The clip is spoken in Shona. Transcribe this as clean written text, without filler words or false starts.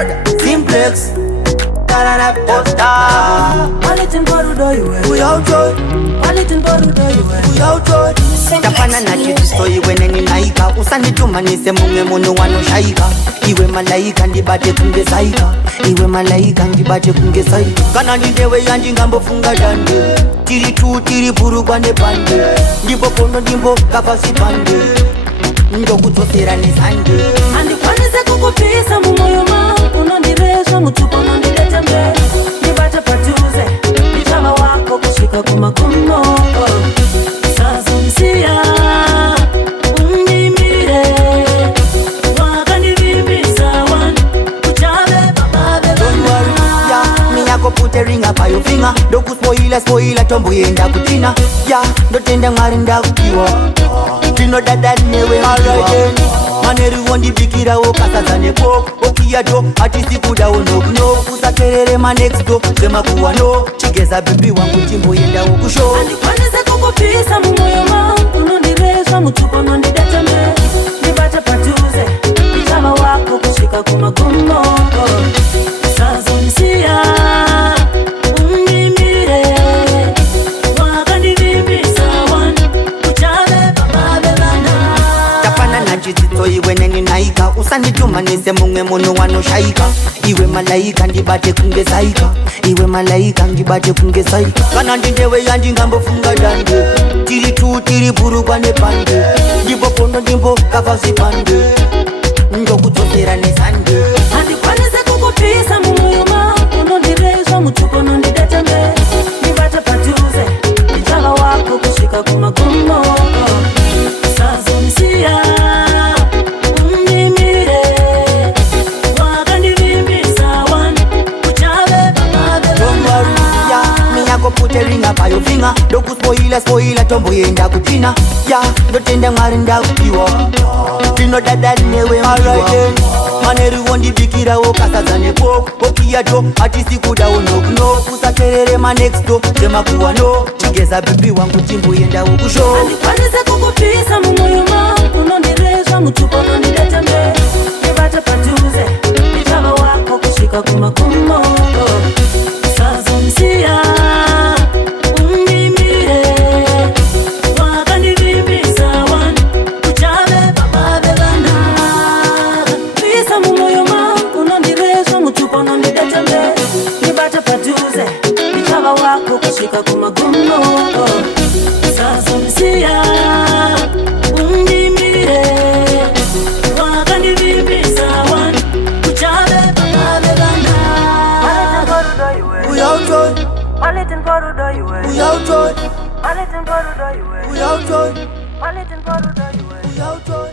Simplex Tarara Posta Palitin Borudo iwe Uyautoi Palitin Borudo iwe Uyautoi Tapana na chidisto iwe neni naika Usanituma nise munge munu wanoshaika Iwe malaika ndibate kunge saika Iwe malaika ndibate kunge saika Kana nindewe yanji ngambo funga dande Tiri tu tiri buru kwande pande Ndipo kono ndimbo kafasi pande Ndo kutosera nisande Andi kwanise kukupisa mumoyo ma Unondiresha mutupo nondidetembe Nibate patuze Nichama wako kushika kumakumo Sasa msia Unimire Wakanivimisa wan Kuchave babave Don't worry, yeah, me yako put a ring up by your finger Doku spoila tombo yenda kutina Yeah, ndotenda ngari ndakupiwa Tino dada newe alright then Maneru wondi bikira okasaza nepo Okiyato atisi kuda onokno Usakerere ma next door Sema kuwa no Chigeza bibi wangu timbo yenda okusho Andi kwanise kukupisa mumoyo ma Unondiresha mutupo nondidetembe Nibate patuze Nichama wako kushika kumakumo Sasa msia Unimire Wakanivimisa wan Kuchave babave lana Tapana na jitito iwe neni naika Usanituma nise munge munu wanoshaika Iwe malaika ndibate kunge saika Iwe malaika ndibate kunge saika Kana ndindewe yanji ngambo funga dande Tiri tu tiri buru kwande pande Ndipo kono ndimbo kafasi pande Ndo kutosera nisande Andi kwanise kukupisa mumoyo ma Unondiresha mutupo nondidetembe Nibate patuze Nichama wako kushika kumakumo Sasa msia Unimire Wakanivimisa wan Kuchave babave Don't worry, yeah, me yako put a ring up by your finger Doku spoila tombo yenda kutina Yeah, ndotenda ngari ndakupiwa Tino dada newe alright then Maneru wondi bikira okasaza nepo Okiyato atisi kuda onokno Usakerere ma next door Sema kuwa no Chigeza bibi wangu timbo yenda okusho Andi kwanise kukupisa mumoyo ma Unondiresha mutupo nondidetembe Nibate patuze Nichama wako kushika kumakumo Sasa msia Unimire Wakanivimisa wan Kuchave babave lana Pisa mumoyo ma Unondiresha mutupo nondidetembe Nibate patuze Nichama wako kushika kumakumo Sasa msia Unimire Wakanivimisa wan Kuchave babave lana Uyautoi Palitin Borudo iwe Uyautoi Palitin Borudo iwe Uyautoi Palitin Borudo iwe Uyautoi